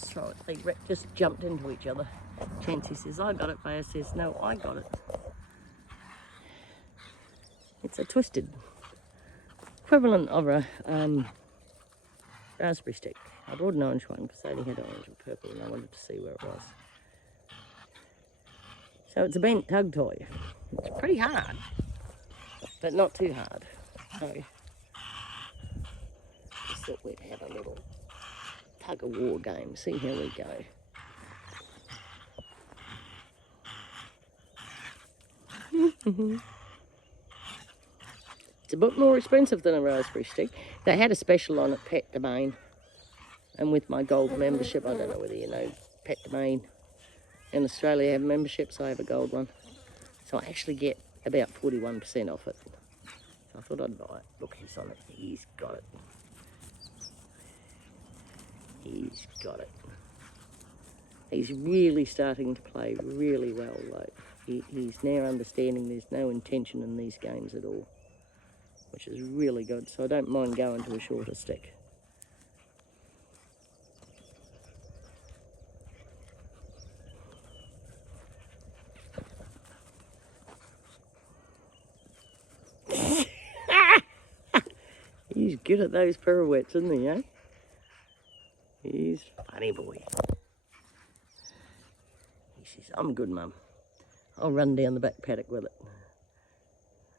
just throw it. They just jumped into each other. Chancey says, I got it. Nevaeh says, no, I got it. It's a twisted equivalent of a raspberry stick. I brought an orange one because they only had orange and purple and I wanted to see where it was. So it's a bent tug toy. It's pretty hard, but not too hard. So just thought we'd have a little tug of war game. See how we go. It's a bit more expensive than a raspberry stick. They had a special on at Pet Domain. And with my gold membership, I don't know whether you know, Pet Domain in Australia have memberships. I have a gold one. So I actually get about 41% off it. So I thought I'd buy it. Look, he's on it. He's got it. He's got it. He's really starting to play really well, though. He's now understanding there's no intention in these games at all, which is really good. So I don't mind going to a shorter stick. He's good at those pirouettes, isn't he, eh? He's a funny boy. He says, I'm good, Mum. I'll run down the back paddock with it.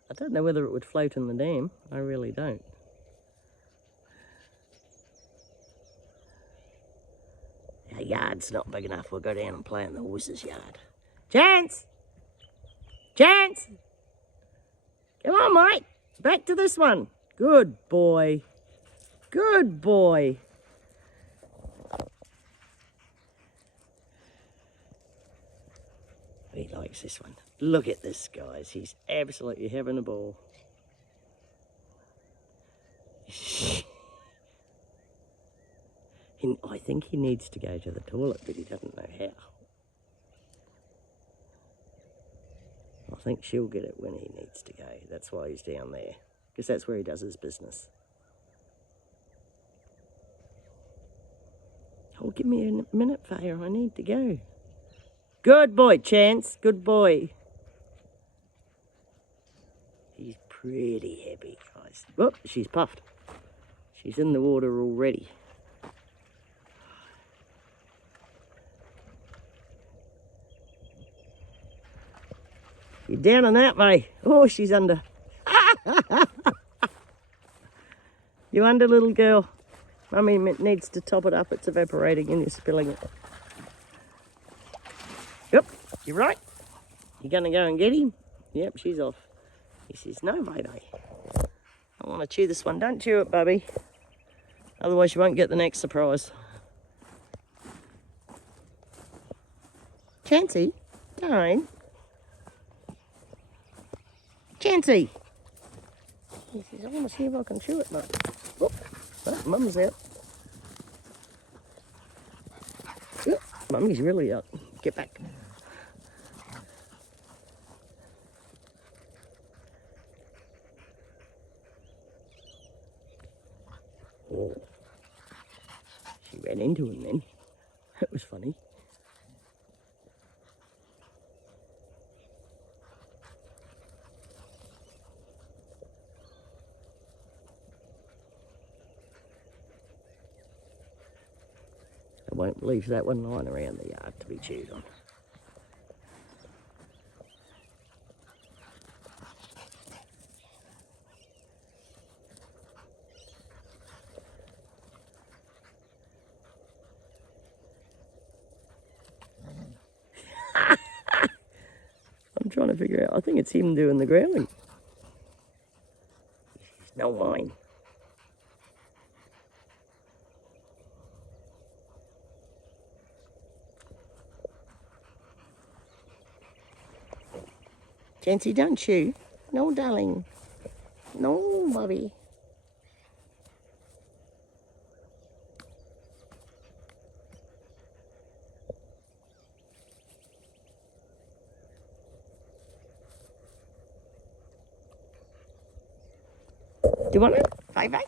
I don't know whether it would float in the dam. I really don't. Our yard's not big enough. We'll go down and play in the horses' yard. Chance! Chance! Come on, mate. Back to this one. Good boy. Good boy. He likes this one. Look at this, guys. He's absolutely having a ball. I think he needs to go to the toilet, but he doesn't know how. I think she'll get it when he needs to go. That's why he's down there, because that's where he does his business. Oh, give me a minute, Nevaeh. I need to go. Good boy, Chance. Good boy. He's pretty happy, guys. Oh, she's puffed. She's in the water already. You're down on that, mate. Oh, she's under. You under, little girl? Mummy needs to top it up. It's evaporating and you're spilling it. Yep, you're right. You gonna go and get him? Yep, she's off. He says, no, baby. I want to chew this one. Don't chew it, Bubby. Otherwise you won't get the next surprise. Chancey, don't. Chancey. He says, I want to see if I can chew it, mate. Oh, Mum's out. Oh, Mummy's really out. Get back. Oh. She ran into him then. That was funny. I won't leave that one lying around the yard to be chewed on. I'm trying to figure out, I think it's him doing the growling. No wine. Chancey, don't chew. No, darling. No, Bobby. Do you want it? Bye-bye.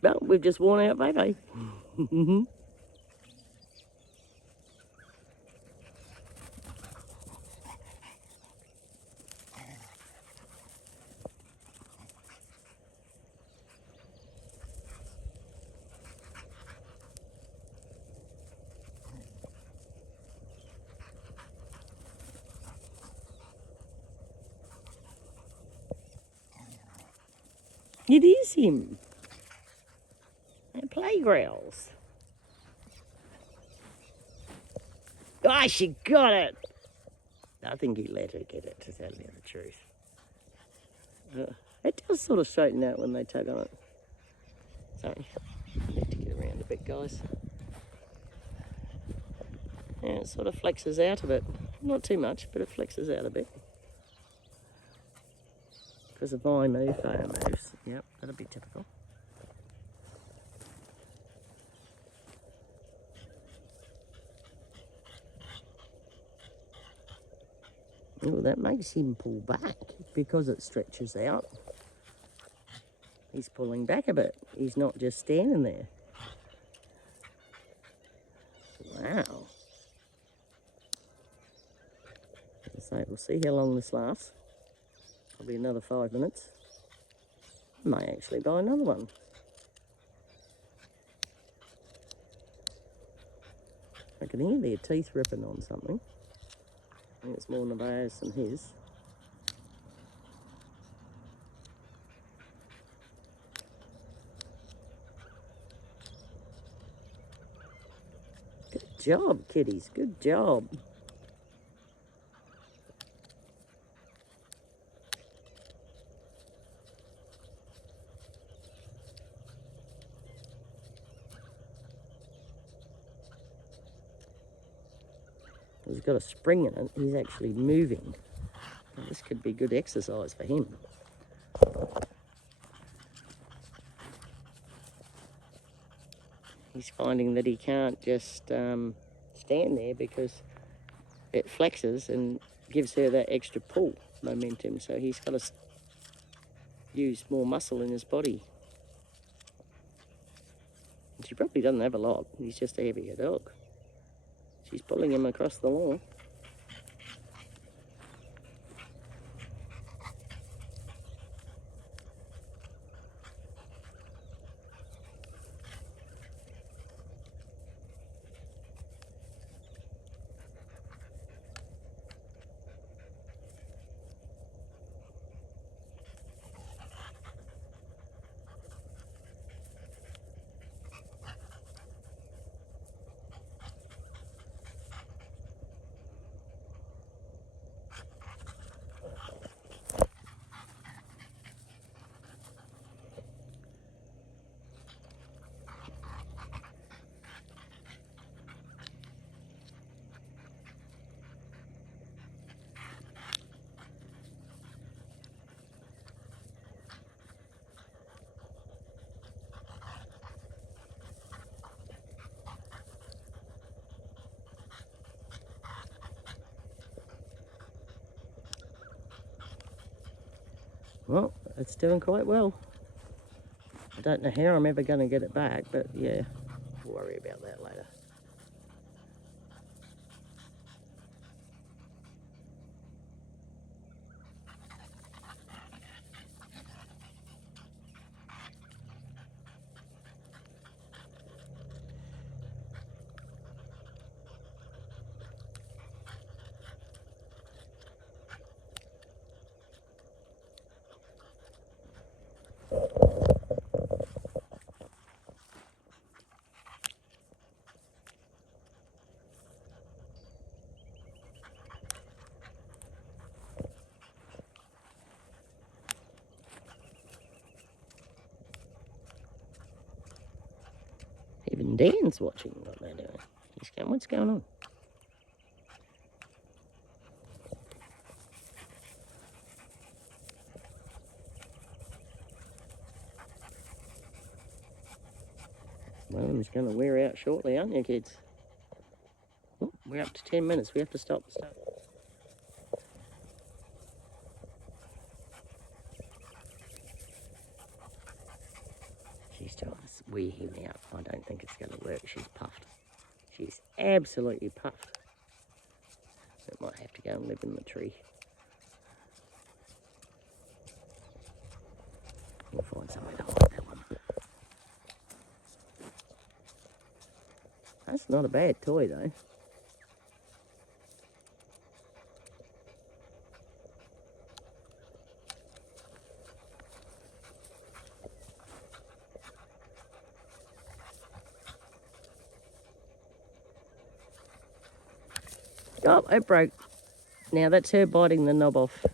Well, we've just worn out Nevaeh. It is him. At playgrounds. Oh, she got it. I think he let her get it, to tell you the truth. It does sort of straighten out when they tug on it. Sorry, I need to get around a bit, guys. Yeah, it sort of flexes out a bit. Not too much, but it flexes out a bit. Because of my move, Nevaeh moves. Yep, that'll be typical. Oh, that makes him pull back because it stretches out. He's pulling back a bit. He's not just standing there. Wow. So we'll see how long this lasts. Probably another 5 minutes. May actually buy another one. I can hear their teeth ripping on something. I think it's more Nevaeh's than his. Good job, kiddies. Good job. He's got a spring in it. He's actually moving. Now, this could be good exercise for him. He's finding that he can't just stand there because it flexes and gives her that extra pull momentum. So he's got to use more muscle in his body. And she probably doesn't have a lot. He's just a heavier dog. She's pulling him across the lawn. Well, it's doing quite well. I don't know how I'm ever going to get it back, but yeah, we'll worry about that later. Even Dan's watching what they're doing. He's going, what's going on? Well, it's going to wear out shortly, aren't you, kids? Oh, we're up to 10 minutes. We have to stop. She She's trying to wear him out. I don't think it's going to work. She's puffed. She's absolutely puffed. It might have to go and live in the tree. We'll find somewhere to hide that one. That's not a bad toy though. Oh, it broke. Now that's her biting the knob off.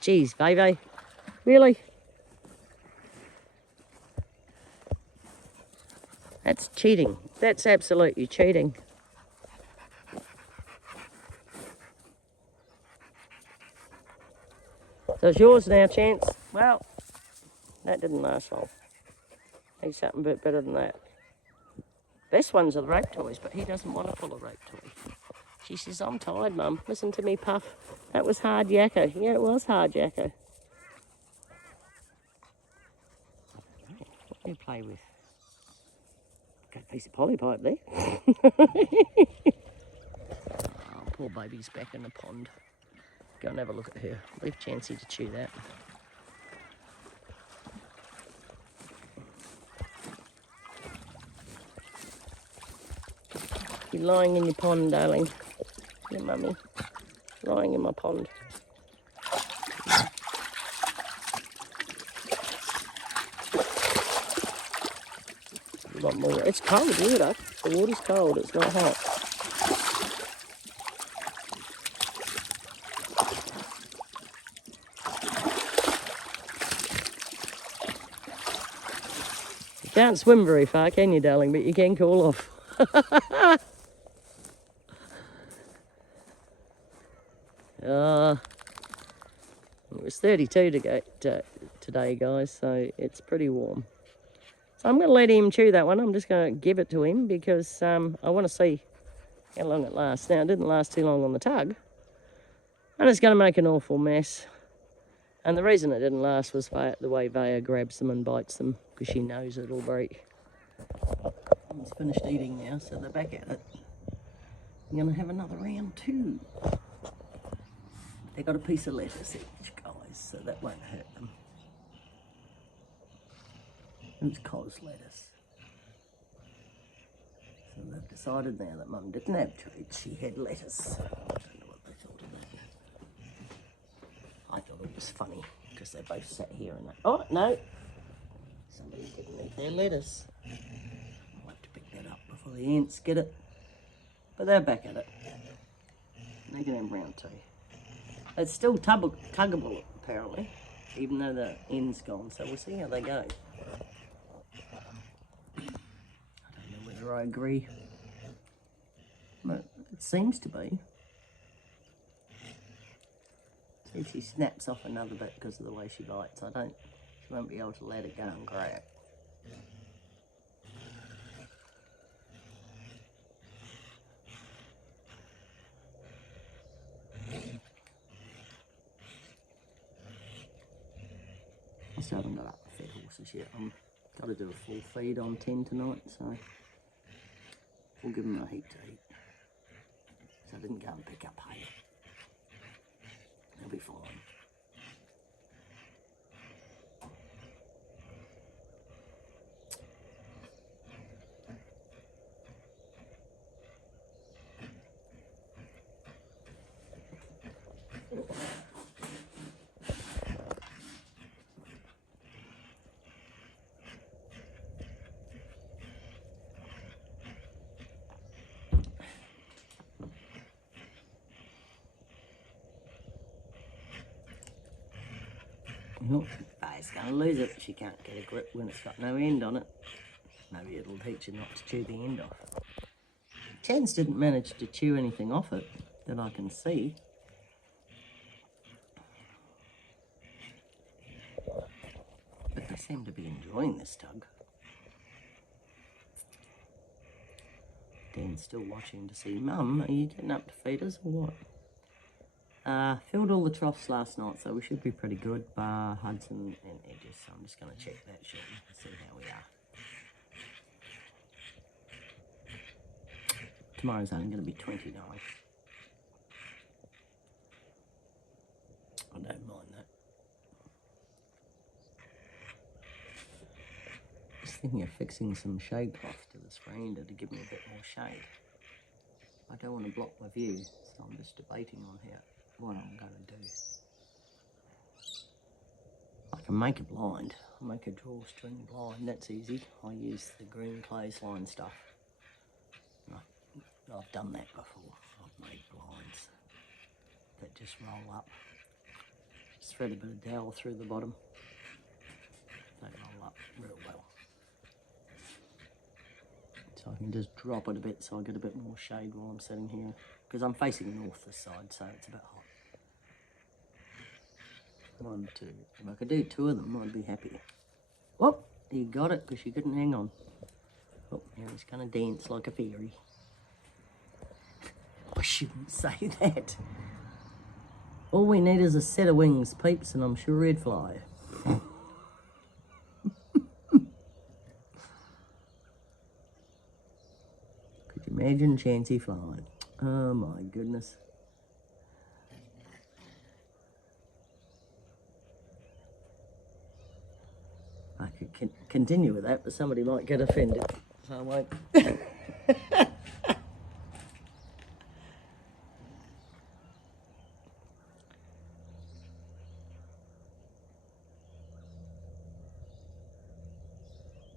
Geez, Nevaeh. Really? That's cheating. That's absolutely cheating. So it's yours now, Chance. Well, that didn't last long. Need something a bit better than that. Best ones are the rope toys, but he doesn't want to pull a rope toy. She says, I'm tired, Mum. Listen to me puff. That was hard yakko. Yeah, it was hard yakko. What do you play with? Got a piece of poly pipe there. Oh, poor baby's back in the pond. Go and have a look at her. Leave Chancey to chew that. You're lying in your pond, darling. Your mummy. Lying in my pond. A lot more. It's cold water. The water's cold. It's not hot. You can't swim very far, can you, darling? But you can cool off. It was 32 today, guys, so it's pretty warm. So I'm going to let him chew that one. I'm just going to give it to him because I want to see how long it lasts. Now, it didn't last too long on the tug, and it's going to make an awful mess. And the reason it didn't last was the way Nevaeh grabs them and bites them, because she knows it'll break. He's finished eating now, so they're back at it. I'm going to have another round too. They got a piece of lettuce each, guys, so that won't hurt them. It's cos lettuce. So they've decided now that Mum didn't have treats, she had lettuce. I don't know what they thought of that. I thought it was funny because they both sat here and oh no, somebody didn't eat their lettuce. I'll have to pick that up before the ants get it. But they're back at it. They can have round two. It's still tuggable apparently, even though the end's gone. So we'll see how they go. I don't know whether I agree, but it seems to be. See, she snaps off another bit because of the way she bites. She won't be able to let it go and grab. I still haven't got up the fed horses yet. I've got to do a full feed on 10 tonight, so we'll give them a heap to eat. So I didn't go and pick up hay. They'll be fine. Nope, Nevaeh's going to lose it. She can't get a grip when it's got no end on it. Maybe it'll teach her not to chew the end off. Chance didn't manage to chew anything off it that I can see. But they seem to be enjoying this tug. Dan's still watching to see, Mum, are you getting up to feed us or what? Filled all the troughs last night, so we should be pretty good, bar Hudson and edges. So I'm just going to check that shortly and see how we are. Tomorrow's only going to be 29. I don't mind that. Just thinking of fixing some shade cloth to the veranda to give me a bit more shade. I don't want to block my view, so I'm just debating on what I'm going to do. I can make a blind. I'll make a drawstring blind, that's easy. I use the green clothesline stuff. I've done that before. I've made blinds that just roll up. Just thread a bit of dowel through the bottom. They roll up real well. So I can just drop it a bit so I get a bit more shade while I'm sitting here. Because I'm facing north this side, so it's a bit hot. 1, 2. If I could do 2 of them, I'd be happy. Whoop! You got it because you couldn't hang on. Oh, now he's going to dance like a fairy. I shouldn't say that. All we need is a set of wings, peeps, and I'm sure he'd fly. Could you imagine Chansey flying? Oh my goodness. I could continue with that, but somebody might get offended, so I won't.